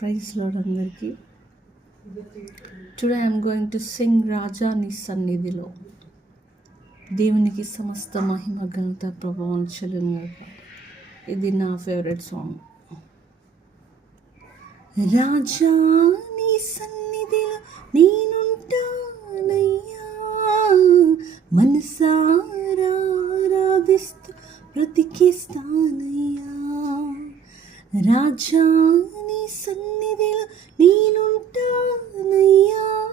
Praise lord అందరికీ. Today I'm going to sing రాజా నీ సన్నిధిలో. దేవునికి సమస్త మహిమ ఘనత ప్రభావం చెల్లును ఇది నా ఫేవరెట్ సాంగ్ రాజా నీ సన్నిధిలో నేనుంటానయ్యా. మనసారా ఆరాధిస్తూ బ్రతికిస్తానయ్యా. రాజా సన్నిధిలో నేనుంటానయ్యా.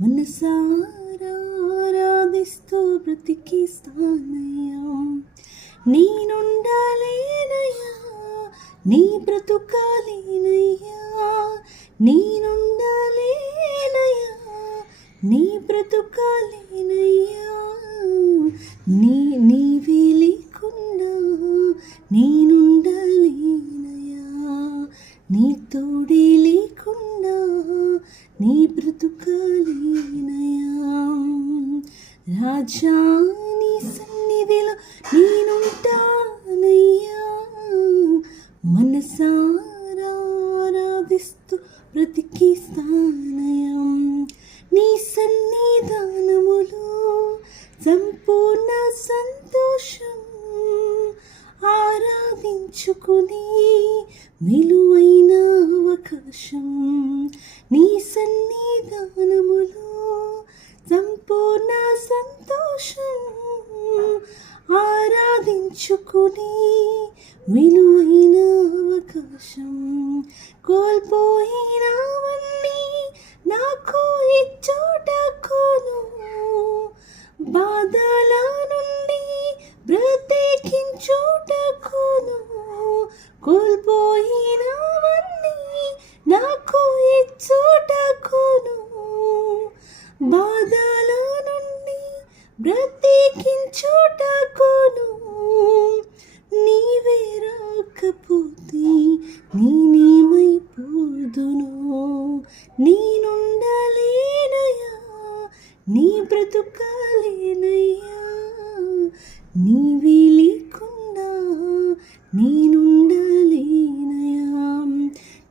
మనసారాధిస్తూ బ్రతికిస్తానయ్యా. నేనుండాలేనయ్యా నీ బ్రతుకాలేనయ్యా. నేనుండాలేనయ్యా నీ బ్రతుకాలేనయ్యా. నీ నీ రాజా నీ సన్నిధిలో నేనుంటానయ్యా. మనసారాధిస్తూ ఆరాధిస్తూ బ్రతికిస్తానయ్యా. నీ సన్నిధానములో సంపూర్ణ సంతోషం ఆరాధించుకుని విలువైన అవకాశం ఆరాధించుకుని విలువైన అవకాశం కోల్పోయినవన్నీ నాకు ఇచ్చోటకును బాధల నుండి బ్రతికించుటకును కోల్పోయినవన్నీ నాకు ఇచ్చోటకును బాధల నుండి బ్రతికించుటకును నీవే రాకపోతే నేనేమైపోదును? నేనుండలేనయ్యా నీ బ్రతుకాలేనయ్యా. నీవే లేకుండా నేనుండలేనయ్యా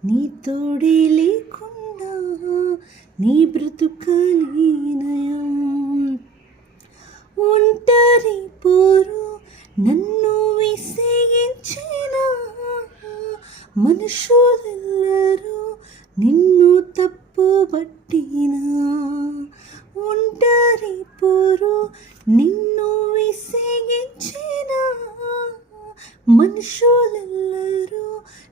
నీ తోడే లేకుండా నీ బ్రతుకా ఒంటరి పోరు నన్ను విసిగించిన మనుషులెల్లరూ నిన్ను తప్పు తప్పుబట్టినా ఒంటరి పోరు నిన్ను విసిగించిన మనుషులెల్లరూ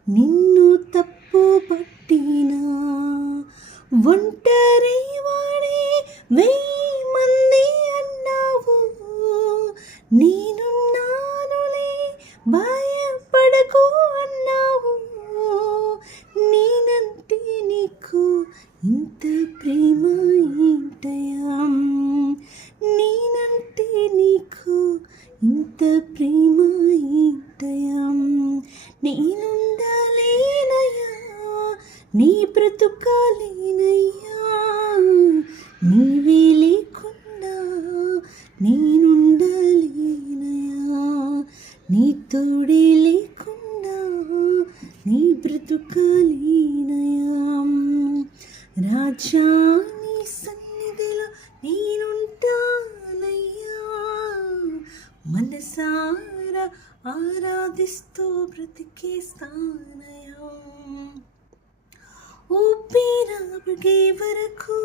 నిన్ను తప్పు తప్పుబట్టినా ఒంటరి వాడే వెయ్యి ఇంత నేనుండాలేనయ్యా నీ బ్రతుకాలేనయ్యా. నీవే లేకుండా నేనుండలేనయ్యా. నీ తోడే లేకుండా నీ బ్రతుకాలేనయ్యా. రాజా మనసారా ఆరాధిస్తూ బ్రతికేస్తానయ్యా ఊపిరాగే వరకు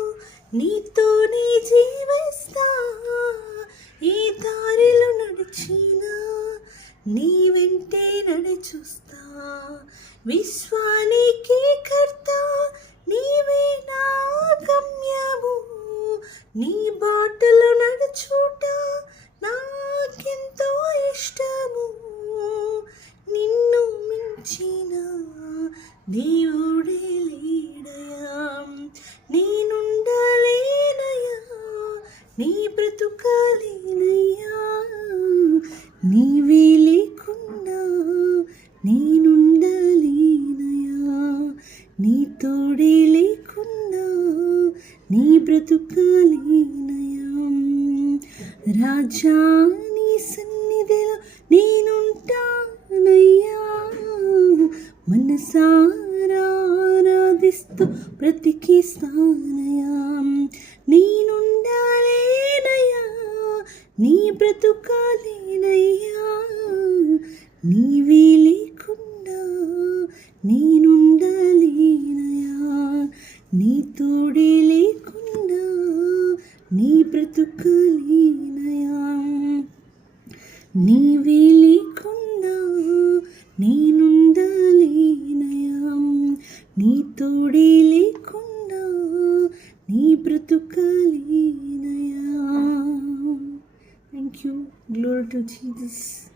నీతోనే మించిన దేవుడే లేడయా నేనుండలేనయా? నీ బ్రతుకాలేనయ్యా నీవే లేకుండా నేనుండలేనయా? నీ తోడే లేకుండా నీ బ్రతుకాలేనయా? రాజా నీ సన్నిధిలో నేనుంటానయ్యా. మనసారాధిస్తూ బ్రతికిస్తానయా నేనుండాలేనయ్యా నీ బ్రతుకాలేనయ్యా నీవే లేకుండా నేనుండలేనయా నీ తోడే లేకుండా నీ బ్రతుకాలేనయా నీవే లేకుండా నేనుండలేనయా నీ తోడే లేకుండా నీ బ్రతుకాలేనయా? Thank you glory to Jesus